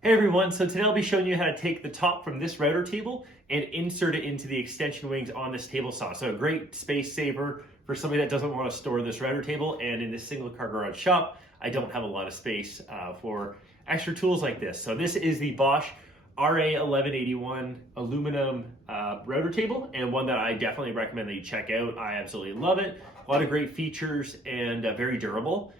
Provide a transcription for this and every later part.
Hey everyone, so today I'll be showing you how to take the top from this router table and insert it into the extension wings on this table saw. So a great space saver for somebody that doesn't want to store this router table, and in this single car garage shop, I don't have a lot of space for extra tools like this. So this is the Bosch RA1181 aluminum router table, and one that I definitely recommend that you check out. I absolutely love it. A lot of great features and very durable.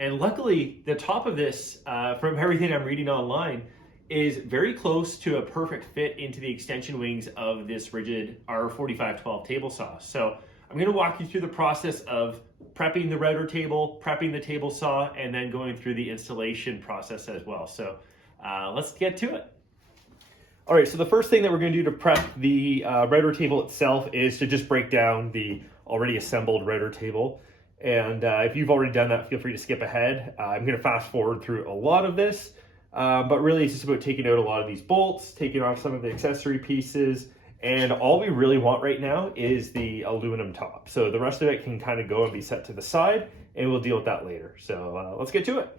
And luckily, the top of this, from everything I'm reading online, is very close to a perfect fit into the extension wings of this Ridgid R4512 table saw. So I'm going to walk you through the process of prepping the router table, prepping the table saw, and then going through the installation process as well. So let's get to it. All right, so the first thing that we're going to do to prep the router table itself is to just break down the already assembled router table. And if you've already done that, feel free to skip ahead. I'm going to fast forward through a lot of this, but really it's just about taking out a lot of these bolts, taking off some of the accessory pieces, and all we really want right now is the aluminum top. So the rest of it can kind of go and be set to the side, and we'll deal with that later. So let's get to it.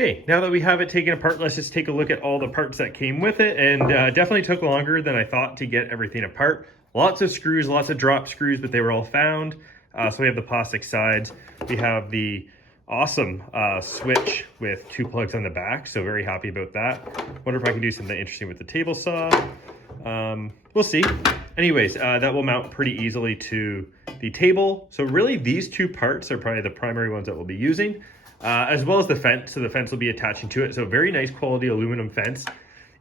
Okay, now that we have it taken apart, let's just take a look at all the parts that came with it. And definitely took longer than I thought to get everything apart. Lots of screws, lots of drop screws, but they were all found. So we have the plastic sides. We have the awesome switch with 2 plugs on the back, so very happy about that. Wonder if I can do something interesting with the table saw. We'll see. Anyways, that will mount pretty easily to the table. So really these 2 parts are probably the primary ones that we'll be using. As well as the fence, so the fence will be attaching to it. So very nice quality aluminum fence.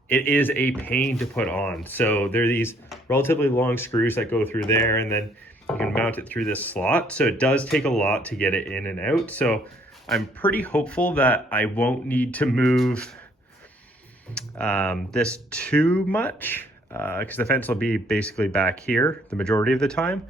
It is a pain to put on. So there are these relatively long screws that go through there, and then you can mount it through this slot. So it does take a lot to get it in and out. So I'm pretty hopeful that I won't need to move this too much, because the fence will be basically back here the majority of the time.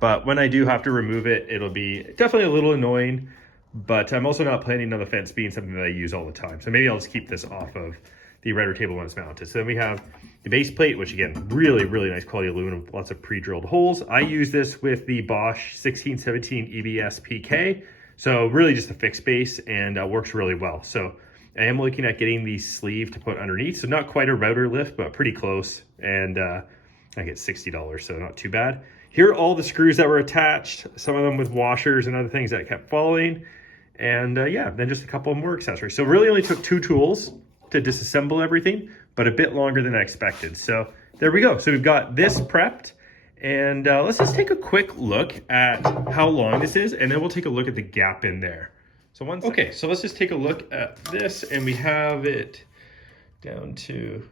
But when I do have to remove it, it'll be definitely a little annoying. But I'm also not planning on the fence being something that I use all the time. So maybe I'll just keep this off of the router table when it's mounted. So then we have the base plate, which again, really, really nice quality aluminum, lots of pre-drilled holes. I use this with the Bosch 1617 EBS PK. So really just a fixed base, and works really well. So I am looking at getting the sleeve to put underneath. So not quite a router lift, but pretty close. And I get $60, so not too bad. Here are all the screws that were attached, some of them with washers and other things that kept falling. And yeah, then just a couple more accessories. So really only took 2 tools to disassemble everything, but a bit longer than I expected. So there we go. So we've got this prepped, and let's just take a quick look at how long this is, and then we'll take a look at the gap in there. So okay, so let's just take a look at this, and we have it down to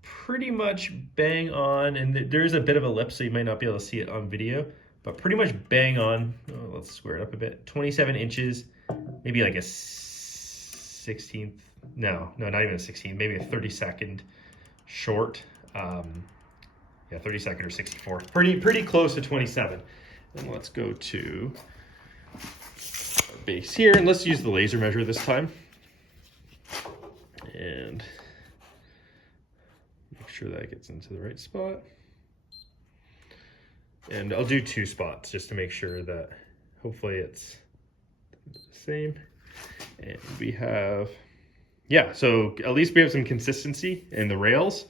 pretty much bang on, and there's a bit of a lip, so you might not be able to see it on video, but pretty much bang on. Oh, let's square it up a bit. 27 inches. Maybe like a 16th, no, not even a 16th, maybe a 32nd short. Yeah, 32nd or 64. Pretty close to 27. And let's go to our base here, and let's use the laser measure this time. And make sure that gets into the right spot. And I'll do 2 spots just to make sure that hopefully it's the same. And we have, yeah, so at least we have some consistency in the rails.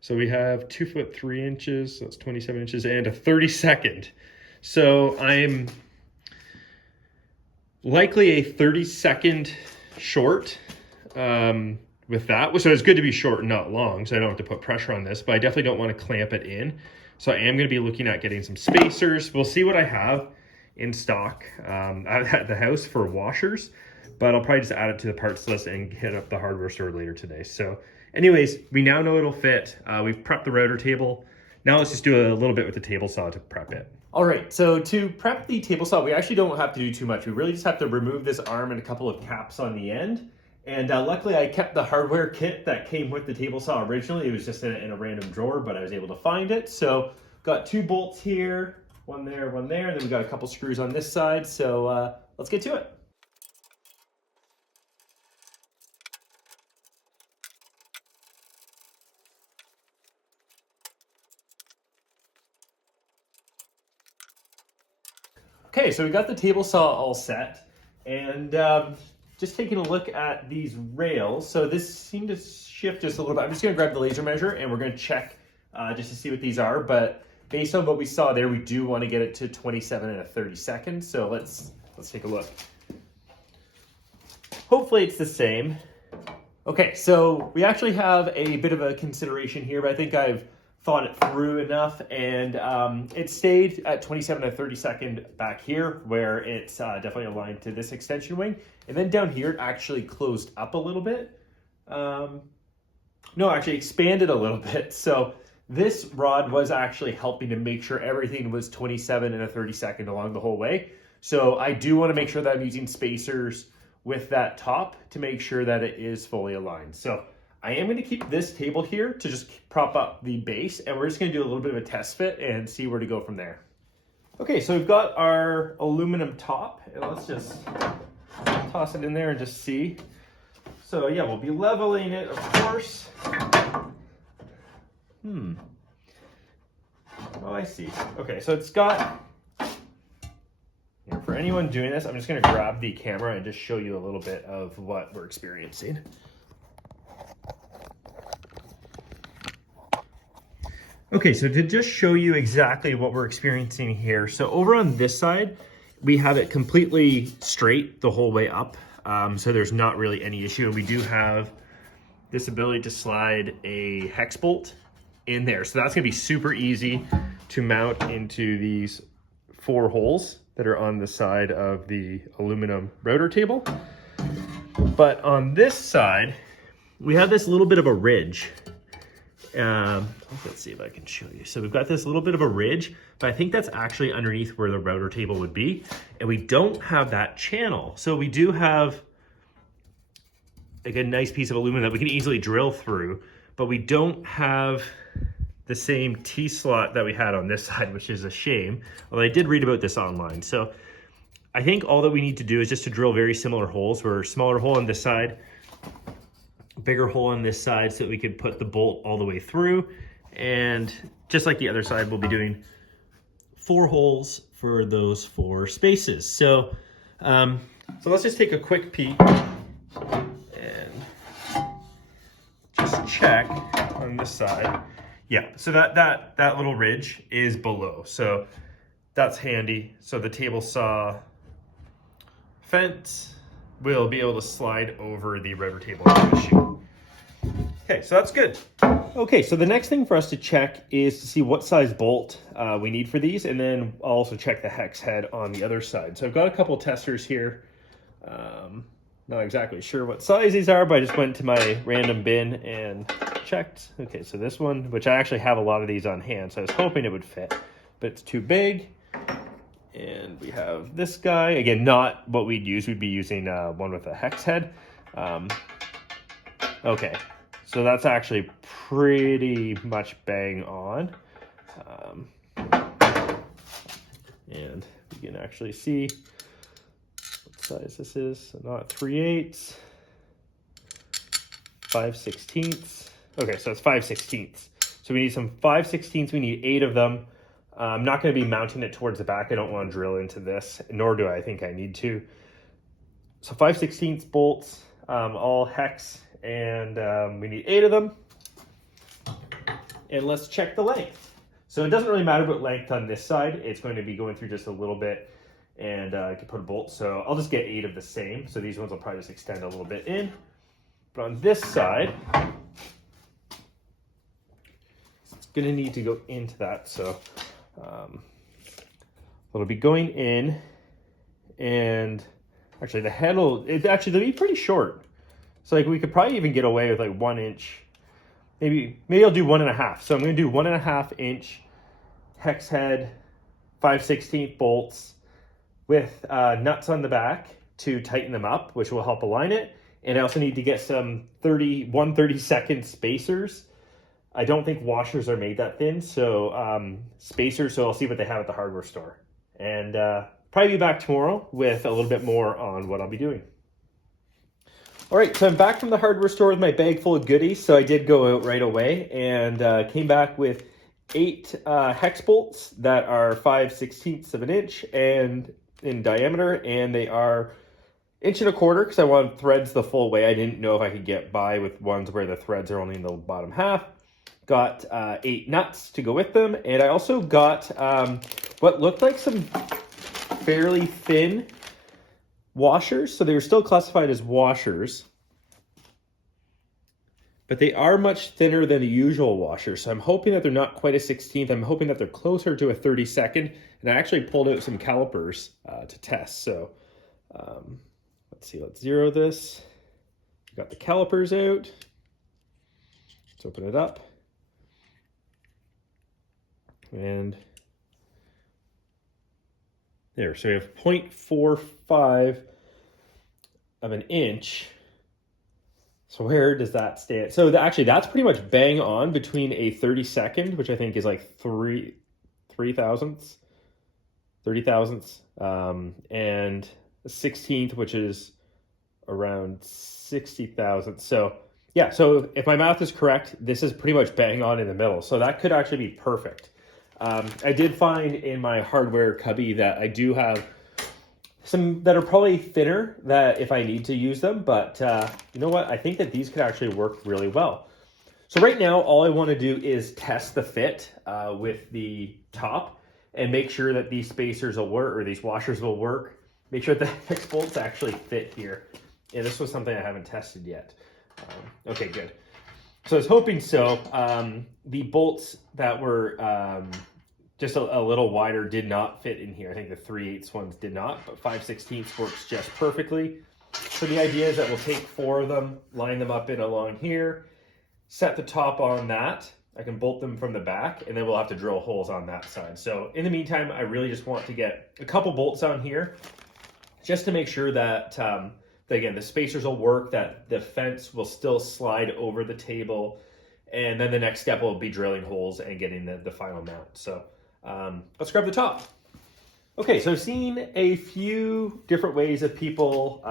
So we have 2 foot 3 inches, so that's 27 inches, and a 32nd. So I'm likely a 32nd short with that. So it's good to be short and not long, so I don't have to put pressure on this, but I definitely don't want to clamp it in. So I am going to be looking at getting some spacers. We'll see what I have in stock at the house for washers, but I'll probably just add it to the parts list and hit up the hardware store later today. So anyways, we now know it'll fit. We've prepped the router table. Now let's just do a little bit with the table saw to prep it. All right, so to prep the table saw, we actually don't have to do too much. We really just have to remove this arm and a couple of caps on the end. And luckily I kept the hardware kit that came with the table saw originally. It was just in a random drawer, but I was able to find it. So got 2 bolts here, one there, and then we got a couple screws on this side. So let's get to it. Okay, so we got the table saw all set, and just taking a look at these rails. So this seemed to shift just a little bit. I'm just gonna grab the laser measure and we're gonna check just to see what these are. But based on what we saw there, we do want to get it to 27 1/32. So let's take a look. Hopefully it's the same. Okay, so we actually have a bit of a consideration here, but I think I've thought it through enough, and it stayed at 27 1/32 back here, where it's definitely aligned to this extension wing. And then down here, it actually closed up a little bit. No, actually expanded a little bit. So this rod was actually helping to make sure everything was 27 1/32 along the whole way. So I do want to make sure that I'm using spacers with that top to make sure that it is fully aligned. So I am going to keep this table here to just prop up the base, and we're just going to do a little bit of a test fit and see where to go from there. Okay, so we've got our aluminum top, and let's just toss it in there and just see. So yeah, we'll be leveling it, of course. Oh, I see. Okay, so it's got, for anyone doing this, I'm just going to grab the camera and just show you a little bit of what we're experiencing. Okay, so to just show you exactly what we're experiencing here. So over on this side, we have it completely straight the whole way up. So there's not really any issue. And we do have this ability to slide a hex bolt in there. So that's gonna be super easy to mount into these 4 holes that are on the side of the aluminum router table. But on this side, we have this little bit of a ridge. Let's see if I can show you. So we've got this little bit of a ridge, but I think that's actually underneath where the router table would be. And we don't have that channel. So we do have like a nice piece of aluminum that we can easily drill through, but we don't have the same T-slot that we had on this side, which is a shame. Although I did read about this online. So I think all that we need to do is just to drill very similar holes, where a smaller hole on this side, bigger hole on this side, so that we could put the bolt all the way through. And just like the other side, we'll be doing 4 holes for those 4 spaces. So, so let's just take a quick peek and just check on this side. Yeah, so that little ridge is below, so that's handy. So the table saw fence will be able to slide over the router table. Okay, so that's good. Okay, so the next thing for us to check is to see what size bolt we need for these, and then I'll also check the hex head on the other side. So I've got a couple testers here. Not exactly sure what size these are, but I just went to my random bin and checked. Okay, so this one, which I actually have a lot of these on hand, so I was hoping it would fit, but it's too big. And we have this guy, again, not what we'd use. We'd be using one with a hex head. Okay, so that's actually pretty much bang on. And you can actually see what size this is. So not 3/8, 5/16. Okay, so it's 5/16. So we need some 5/16. We need 8 of them. I'm not going to be mounting it towards the back. I don't want to drill into this, nor do I think I need to. So 5/16 bolts, all hex, and we need 8 of them. And let's check the length. So it doesn't really matter what length on this side. It's going to be going through just a little bit, and I can put a bolt. So I'll just get 8 of the same. So these ones will probably just extend a little bit in. But on this side, it's going to need to go into that. So it'll be going in, and actually the head will, they'll be pretty short. So like we could probably even get away with like 1 inch, maybe I'll do 1.5. So I'm going to do 1.5 inch hex head, 5/16 bolts with nuts on the back to tighten them up, which will help align it. And I also need to get some 1/32 spacers. I don't think washers are made that thin, so spacers, so I'll see what they have at the hardware store. And probably be back tomorrow with a little bit more on what I'll be doing. All right, so I'm back from the hardware store with my bag full of goodies. So I did go out right away and came back with 8 hex bolts that are 5/16 of an inch and in diameter, and they are 1.25 inches because I wanted threads the full way. I didn't know if I could get by with ones where the threads are only in the bottom half. Got 8 nuts to go with them, and I also got what looked like some fairly thin washers. So they were still classified as washers, but they are much thinner than the usual washers. So I'm hoping that they're not quite a 16th. I'm hoping that they're closer to a 32nd. And I actually pulled out some calipers to test. So let's see, let's zero this. Got the calipers out. Let's open it up. And there, so we have 0.45 of an inch. So where does that stand? So actually, that's pretty much bang on between a 32nd, which I think is like 30 thousandths, and a 16th, which is around 60 thousandths. So yeah, so if my math is correct, this is pretty much bang on in the middle. So that could actually be perfect. I did find in my hardware cubby that I do have some that are probably thinner that if I need to use them, but you know what? I think that these could actually work really well. So right now, all I want to do is test the fit with the top and make sure that these spacers will work, or these washers will work. Make sure that the hex bolts actually fit here. Yeah, this was something I haven't tested yet. Okay, good. So I was hoping so. The bolts that were just a little wider did not fit in here. I think the 3/8 ones did not, but 5/16 works just perfectly. So the idea is that we'll take 4 of them, line them up in along here, set the top on that. I can bolt them from the back, and then we'll have to drill holes on that side. So in the meantime, I really just want to get a couple bolts on here just to make sure that, again, the spacers will work, that the fence will still slide over the table, and then the next step will be drilling holes and getting the final mount. So let's grab the top. Okay, so I've seen a few different ways of people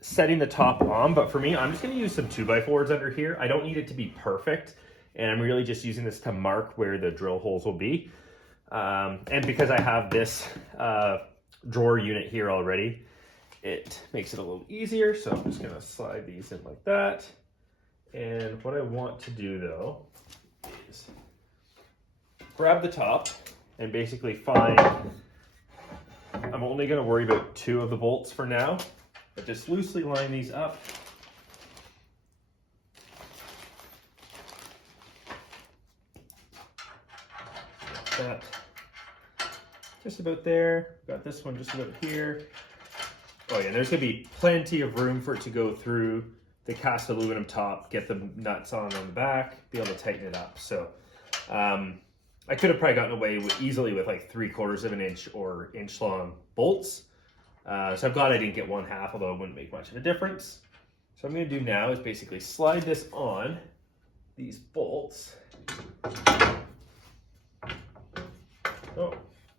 setting the top on, but for me, I'm just gonna use some 2x4s under here. I don't need it to be perfect, and I'm really just using this to mark where the drill holes will be. And because I have this drawer unit here already, it makes it a little easier. So I'm just gonna slide these in like that. And what I want to do though is grab the top and basically find, I'm only going to worry about 2 of the bolts for now, but just loosely line these up. That just about there. Got this one just about here. Oh yeah, there's going to be plenty of room for it to go through the cast aluminum top, get the nuts on the back, be able to tighten it up. So I could have probably gotten away easily with like 3/4 of an inch or inch long bolts. So I'm glad I didn't get 1/2, although it wouldn't make much of a difference. So what I'm going to do now is basically slide this on these bolts. Oh,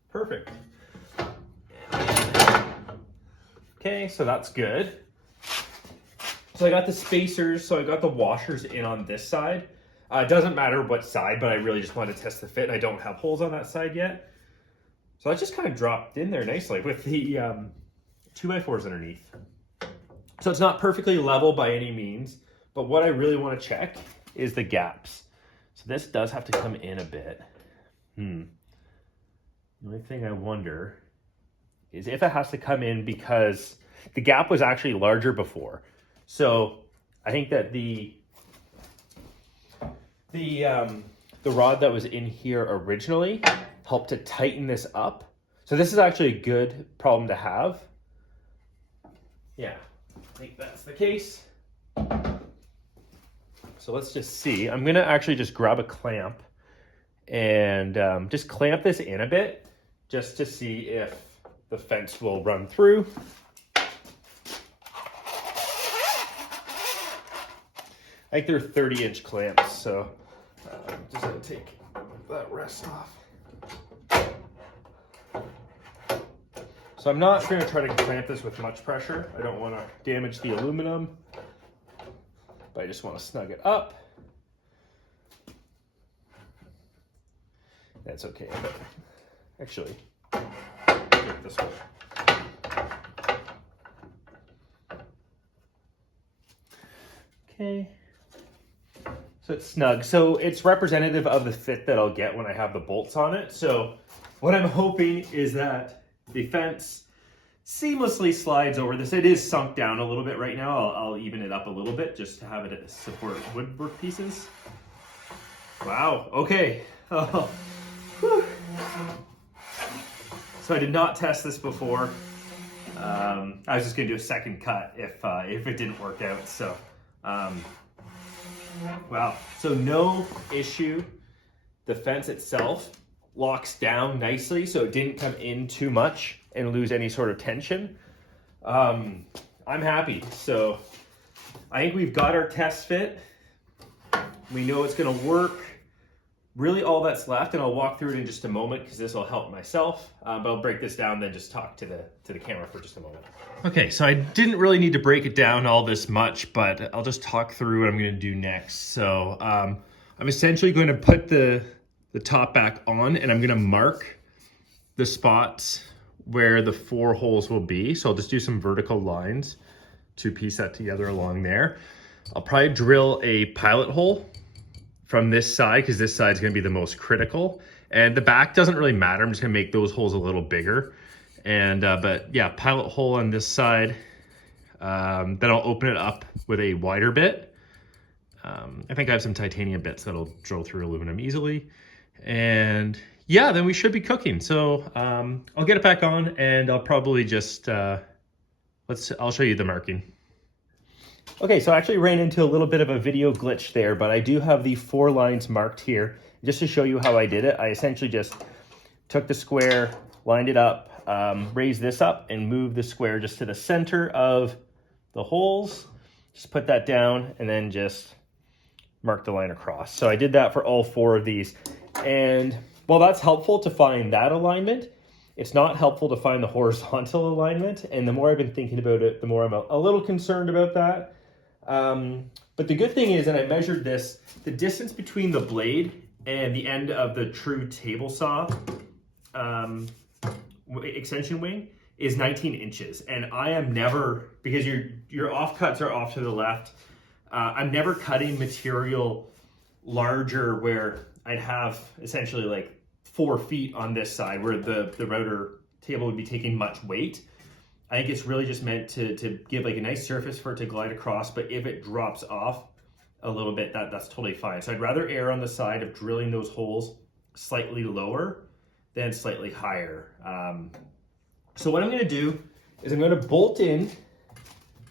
perfect. Okay, so that's good. So I got the spacers, so I got the washers in on this side. It doesn't matter what side, but I really just want to test the fit, and I don't have holes on that side yet. So that just kind of dropped in there nicely with the 2x4s underneath. So it's not perfectly level by any means, but what I really want to check is the gaps. So this does have to come in a bit. The only thing I wonder is if it has to come in because the gap was actually larger before. So I think that the rod that was in here originally helped to tighten this up. So this is actually a good problem to have. Yeah, I think that's the case. So let's just see. I'm gonna actually just grab a clamp and just clamp this in a bit just to see if the fence will run through. I think they're 30-inch clamps, so I'm just gonna take that rest off. So I'm not gonna try to clamp this with much pressure. I don't wanna damage the aluminum, but I just wanna snug it up. That's okay, but actually, do it this way. Okay. So it's snug. So it's representative of the fit that I'll get when I have the bolts on it. So what I'm hoping is that the fence seamlessly slides over this. It is sunk down a little bit right now. I'll even it up a little bit just to have it support woodwork pieces. Wow, okay. Oh. So I did not test this before. I was just gonna do a second cut if it didn't work out. So wow, so no issue. The fence itself locks down nicely, so it didn't come in too much and lose any sort of tension. I'm happy. So I think we've got our test fit. We know it's gonna work. Really all that's left, and I'll walk through it in just a moment because this will help myself, but I'll break this down, then just talk to the camera for just a moment. Okay, so I didn't really need to break it down all this much, but I'll just talk through what I'm gonna do next. So I'm essentially going to put the top back on, and I'm gonna mark the spots where the 4 holes will be. So I'll just do some vertical lines to piece that together along there. I'll probably drill a pilot hole from this side because this side is going to be the most critical, and the back doesn't really matter. I'm just going to make those holes a little bigger, and but yeah, pilot hole on this side. Then I'll open it up with a wider bit. I think I have some titanium bits that'll drill through aluminum easily, and yeah, then we should be cooking. So I'll get it back on, and I'll probably just I'll show you the marking. Okay, so I actually ran into a little bit of a video glitch there, but I do have the 4 lines marked here. Just to show you how I did it, I essentially just took the square, lined it up, raised this up, and moved the square just to the center of the holes. Just put that down, and then just mark the line across. So I did that for all 4 of these. And while that's helpful to find that alignment, it's not helpful to find the horizontal alignment. And the more I've been thinking about it, the more I'm a little concerned about that. But the good thing is, and I measured this, the distance between the blade and the end of the true table saw extension wing is 19 inches. And I am never, because your offcuts are off to the left, I'm never cutting material larger where I'd have essentially like 4 feet on this side where the router table would be taking much weight. I think it's really just meant to give like a nice surface for it to glide across, but if it drops off a little bit, that's totally fine. So I'd rather err on the side of drilling those holes slightly lower than slightly higher. So what I'm gonna do is I'm gonna bolt in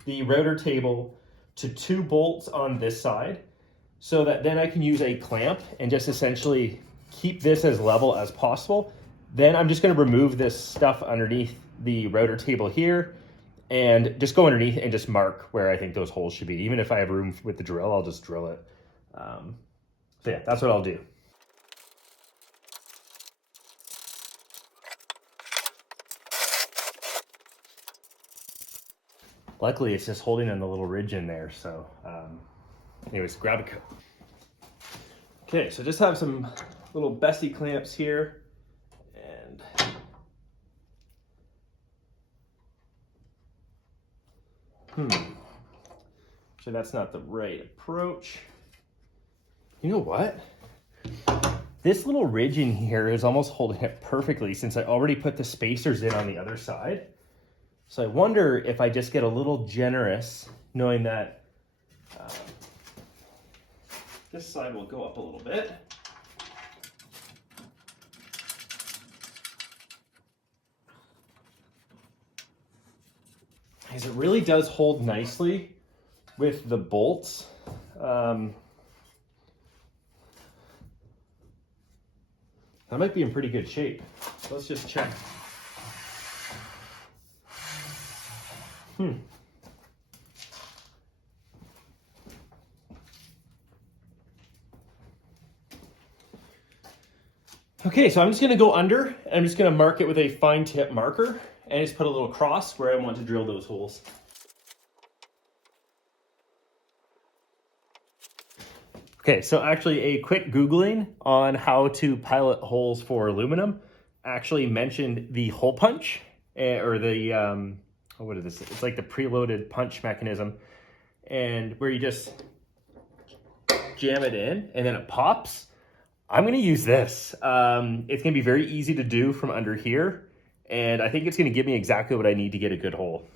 the router table to 2 bolts on this side, so that then I can use a clamp and just essentially keep this as level as possible. Then I'm just gonna remove this stuff underneath the router table here and just go underneath and just mark where I think those holes should be. Even if I have room with the drill, I'll just drill it. So yeah, that's what I'll do. Luckily, it's just holding on the little ridge in there. So anyways, grab a cup. Okay, so just have some little Bessie clamps here. And so that's not the right approach. You know what? This little ridge in here is almost holding it perfectly since I already put the spacers in on the other side. So I wonder if I just get a little generous, knowing that this side will go up a little bit. Because it really does hold nicely with the bolts. I might be in pretty good shape. So let's just check. Okay, so I'm just gonna go under, and I'm just gonna mark it with a fine tip marker, and just put a little cross where I want to drill those holes. Okay, so actually a quick Googling on how to pilot holes for aluminum actually mentioned the hole punch, or the, what is this? It's like the preloaded punch mechanism, and where you just jam it in and then it pops. I'm gonna use this. It's gonna be very easy to do from under here, and I think it's gonna give me exactly what I need to get a good hole.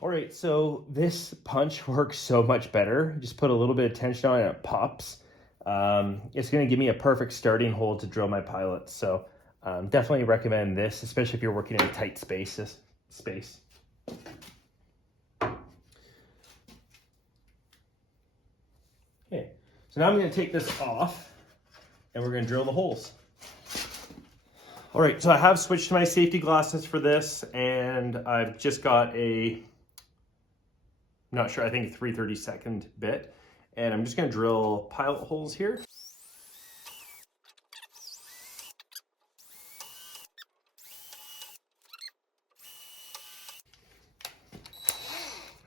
All right, so this punch works so much better. Just put a little bit of tension on it and it pops. It's gonna give me a perfect starting hole to drill my pilot. So definitely recommend this, especially if you're working in a tight space. Okay, so now I'm gonna take this off and we're gonna drill the holes. All right, so I have switched to my safety glasses for this, and I've just got I'm not sure, I think a 3/32 bit. And I'm just gonna drill pilot holes here.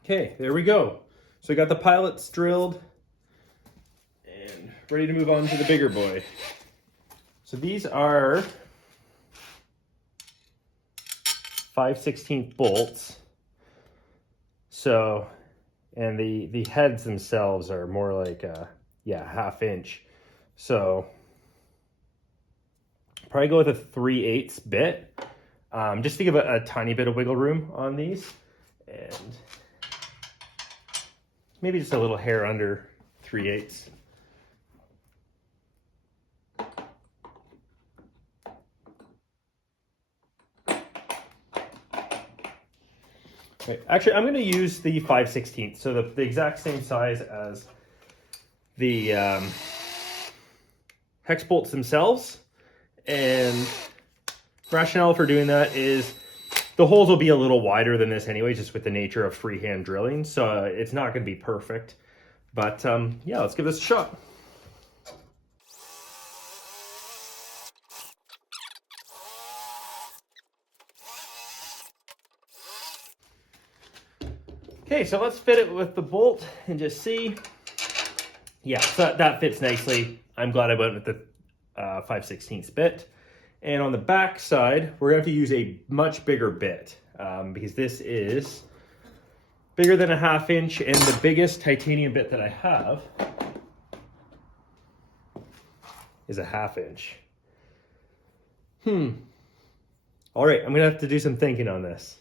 Okay, there we go. So I got the pilots drilled and ready to move on to the bigger boy. So these are 5/16 bolts. So, and the heads themselves are more like yeah, 1/2 inch. So probably go with a 3/8 bit, just to give a tiny bit of wiggle room on these, and maybe just a little hair under 3/8. Okay. Actually, I'm going to use the 5/16, so the exact same size as the hex bolts themselves. And rationale for doing that is the holes will be a little wider than this anyway, just with the nature of freehand drilling. So it's not going to be perfect. But yeah, let's give this a shot. Okay, so let's fit it with the bolt and just see. Yeah, so that fits nicely. I'm glad I went with the 5/16 bit. And on the back side, we're going to have to use a much bigger bit because this is bigger than a 1/2 inch, and the biggest titanium bit that I have is a 1/2 inch. All right, I'm going to have to do some thinking on this.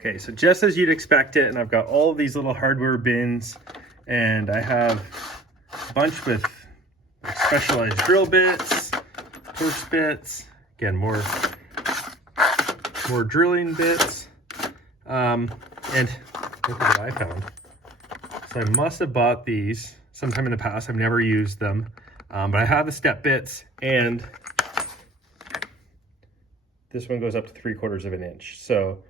Okay, so just as you'd expect it, and I've got all of these little hardware bins, and I have a bunch with specialized drill bits, torch bits, again, more drilling bits, and look at what I found. So I must have bought these sometime in the past. I've never used them, but I have the step bits, and this one goes up to 3/4 of an inch. So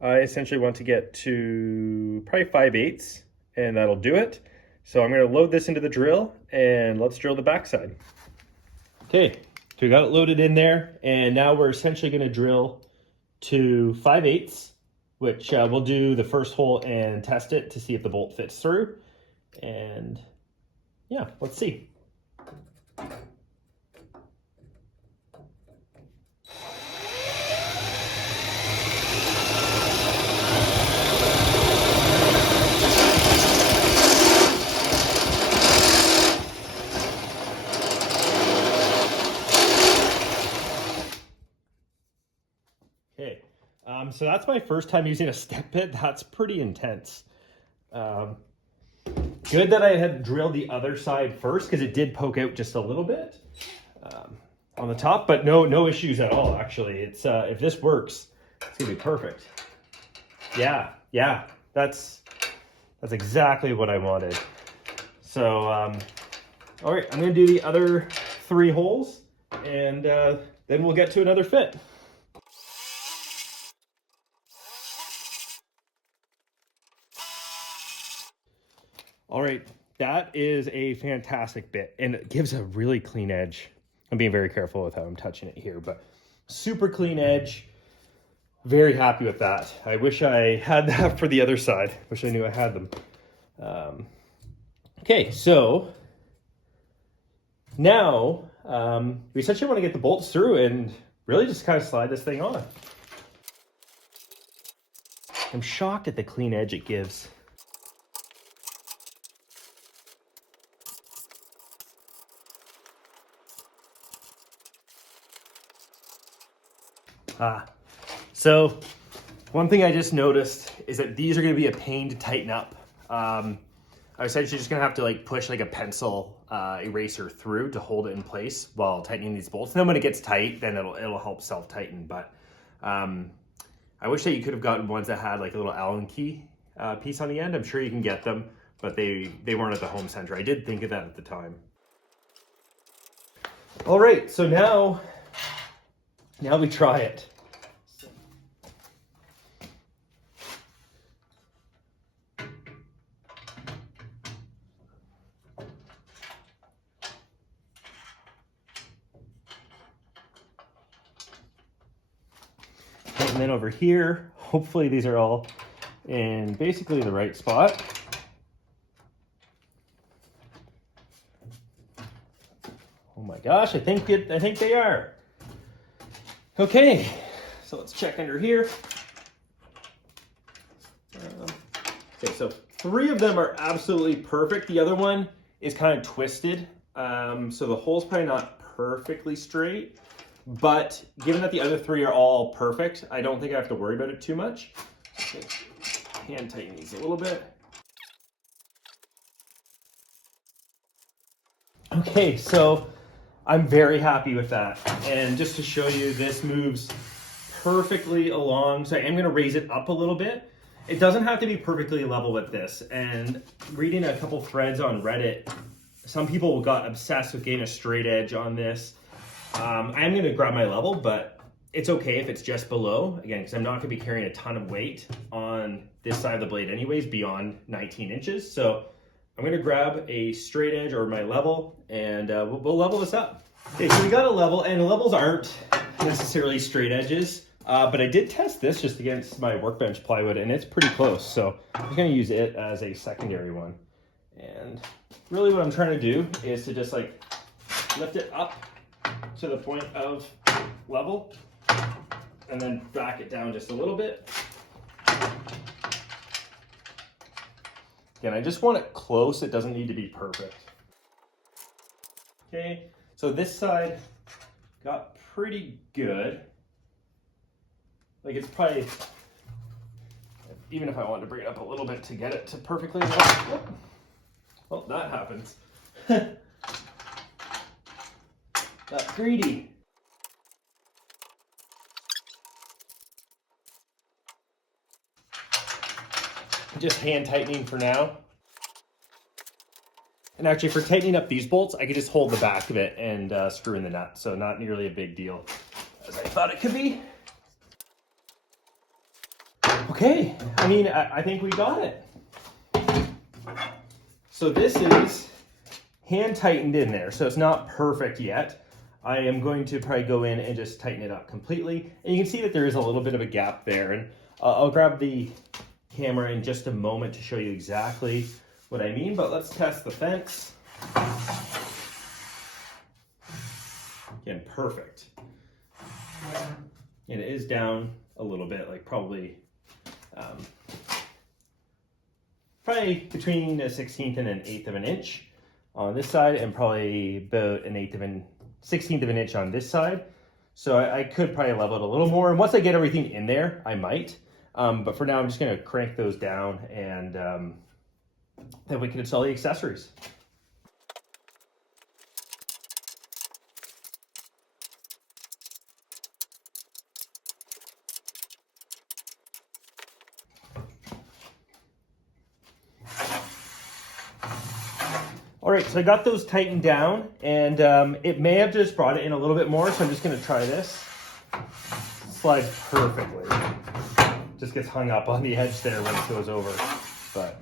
I essentially want to get to probably 5/8, and that'll do it. So I'm going to load this into the drill, and let's drill the backside. Okay, so we got it loaded in there, and now we're essentially going to drill to 5/8, which we'll do the first hole and test it to see if the bolt fits through. And yeah, let's see. Okay, so that's my first time using a step bit. That's pretty intense. Good that I had drilled the other side first, because it did poke out just a little bit on the top, but no issues at all. Actually, it's if this works, it's gonna be perfect. Yeah, that's exactly what I wanted. So all right, I'm gonna do the other 3 holes, and then we'll get to another fit. All right, that is a fantastic bit, and it gives a really clean edge. I'm being very careful with how I'm touching it here, but super clean edge. Very happy with that. I wish I had that for the other side. Wish I knew I had them. Okay, so now we essentially want to get the bolts through and really just kind of slide this thing on. I'm shocked at the clean edge it gives. So one thing I just noticed is that these are going to be a pain to tighten up. I'm essentially just going to have to like push like a pencil eraser through to hold it in place while tightening these bolts. And then when it gets tight, then it'll help self-tighten. But I wish that you could have gotten ones that had like a little Allen key piece on the end. I'm sure you can get them, but they weren't at the home center. I did think of that at the time. All right, so now we try it. And then over here, hopefully these are all in basically the right spot. Oh my gosh, I think they are. Okay, so let's check under here. Okay, so 3 of them are absolutely perfect. The other one is kind of twisted, so the hole's probably not perfectly straight. But given that the other 3 are all perfect, I don't think I have to worry about it too much. Okay, hand tighten these a little bit. Okay, so I'm very happy with that. And just to show you, this moves perfectly along. So I am going to raise it up a little bit. It doesn't have to be perfectly level with this. And reading a couple threads on Reddit, some people got obsessed with getting a straight edge on this. I am going to grab my level, but it's okay if it's just below, again, because I'm not going to be carrying a ton of weight on this side of the blade anyways, beyond 19 inches. So I'm going to grab a straight edge or my level, and we'll level this up. Okay, so we got a level, and the levels aren't necessarily straight edges, but I did test this just against my workbench plywood, and it's pretty close. So I'm going to use it as a secondary one. And really what I'm trying to do is to just like lift it up to the point of level and then back it down just a little bit. Again, I just want it close. It doesn't need to be perfect. Okay, so this side got pretty good. Like it's probably, even if I wanted to bring it up a little bit to get it to perfectly level. Well, that happens. Got greedy. Just hand tightening for now. And actually for tightening up these bolts, I could just hold the back of it and screw in the nut. So not nearly a big deal as I thought it could be. Okay, I mean, I think we got it. So this is hand tightened in there. So it's not perfect yet. I am going to probably go in and just tighten it up completely. And you can see that there is a little bit of a gap there. And I'll grab the camera in just a moment to show you exactly what I mean, but let's test the fence. Again, perfect. And it is down a little bit, like probably between a 1/16 and an 1/8 of an inch on this side, and probably about an 1/16 of an inch on this side. So I could probably level it a little more. And once I get everything in there, I might. But for now, I'm just going to crank those down, and then we can install the accessories. All right, so I got those tightened down, and it may have just brought it in a little bit more, so I'm just going to try this. Slides perfectly. Just gets hung up on the edge there when it goes over. But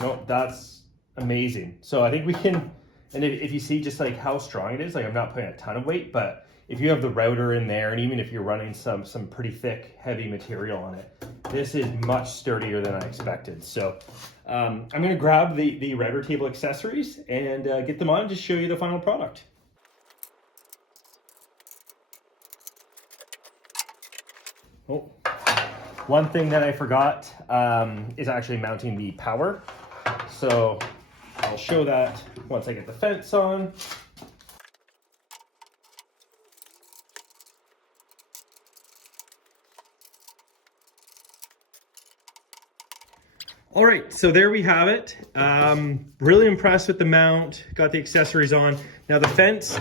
nope, that's amazing. So I think we can, and if you see just like how strong it is, like I'm not putting a ton of weight, but if you have the router in there, and even if you're running some pretty thick, heavy material on it, this is much sturdier than I expected. So I'm gonna grab the router table accessories and get them on and just show you the final product. Oh, one thing that I forgot is actually mounting the power. So I'll show that once I get the fence on. All right, so there we have it. Really impressed with the mount, got the accessories on. Now the fence,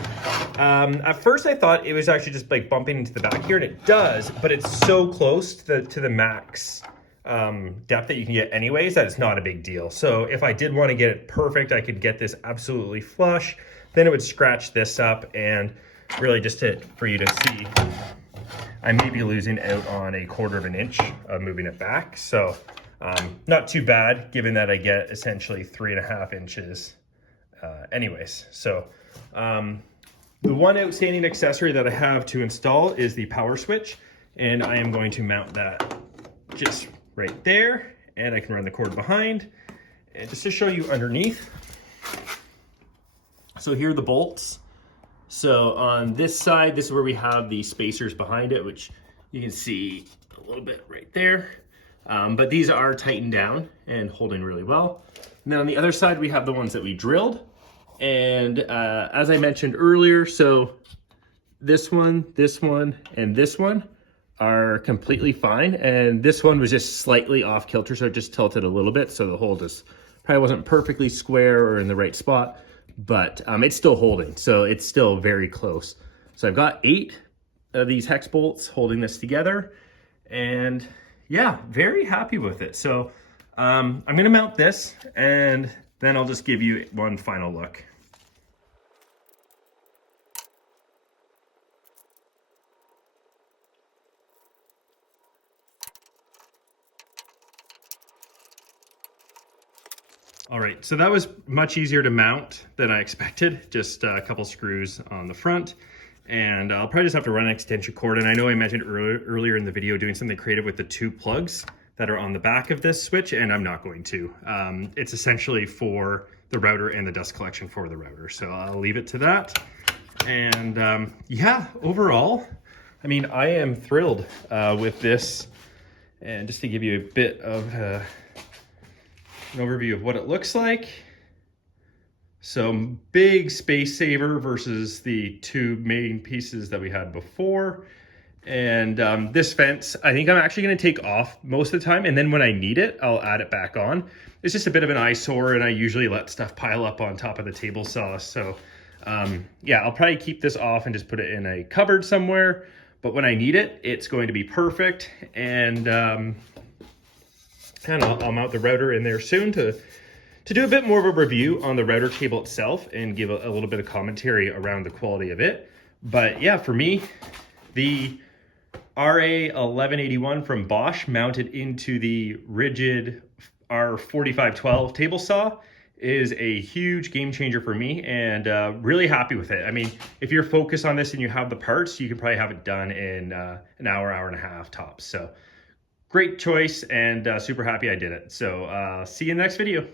at first I thought it was actually just like bumping into the back here, and it does, but it's so close to the max depth that you can get anyways that it's not a big deal. So if I did want to get it perfect, I could get this absolutely flush, then it would scratch this up, and really just for you to see, I may be losing out on 1/4 of an inch of moving it back. So not too bad, given that I get essentially 3.5 inches anyways. So the one outstanding accessory that I have to install is the power switch, and I am going to mount that just right there, and I can run the cord behind. And just to show you underneath, so here are the bolts. So on this side, this is where we have the spacers behind it, which you can see a little bit right there. But these are tightened down and holding really well. And then on the other side, we have the ones that we drilled. And as I mentioned earlier, so this one, and this one are completely fine. And this one was just slightly off kilter, so it just tilted a little bit. So the hole just probably wasn't perfectly square or in the right spot, but it's still holding. So it's still very close. So I've got 8 of these hex bolts holding this together, and yeah, very happy with it. So I'm gonna mount this, and then I'll just give you one final look. All right, so that was much easier to mount than I expected. Just a couple screws on the front, and I'll probably just have to run an extension cord. And I know I mentioned earlier in the video doing something creative with the 2 plugs that are on the back of this switch, and I'm not going to. It's essentially for the router and the dust collection for the router. So I'll leave it to that. And yeah, overall, I mean, I am thrilled with this. And just to give you a bit of an overview of what it looks like. So big space saver versus the 2 main pieces that we had before. And this fence, I think I'm actually going to take off most of the time, and then when I need it, I'll add it back on. It's just a bit of an eyesore, and I usually let stuff pile up on top of the table saw. So yeah, I'll probably keep this off and just put it in a cupboard somewhere. But when I need it, it's going to be perfect. And I'll mount the router in there soon to do a bit more of a review on the router cable itself and give a little bit of commentary around the quality of it. But yeah, for me, the RA1181 from Bosch mounted into the Ridgid R4512 table saw is a huge game changer for me, and really happy with it. I mean, if you're focused on this and you have the parts, you can probably have it done in an hour, hour and a half tops. So great choice, and super happy I did it. So see you in the next video.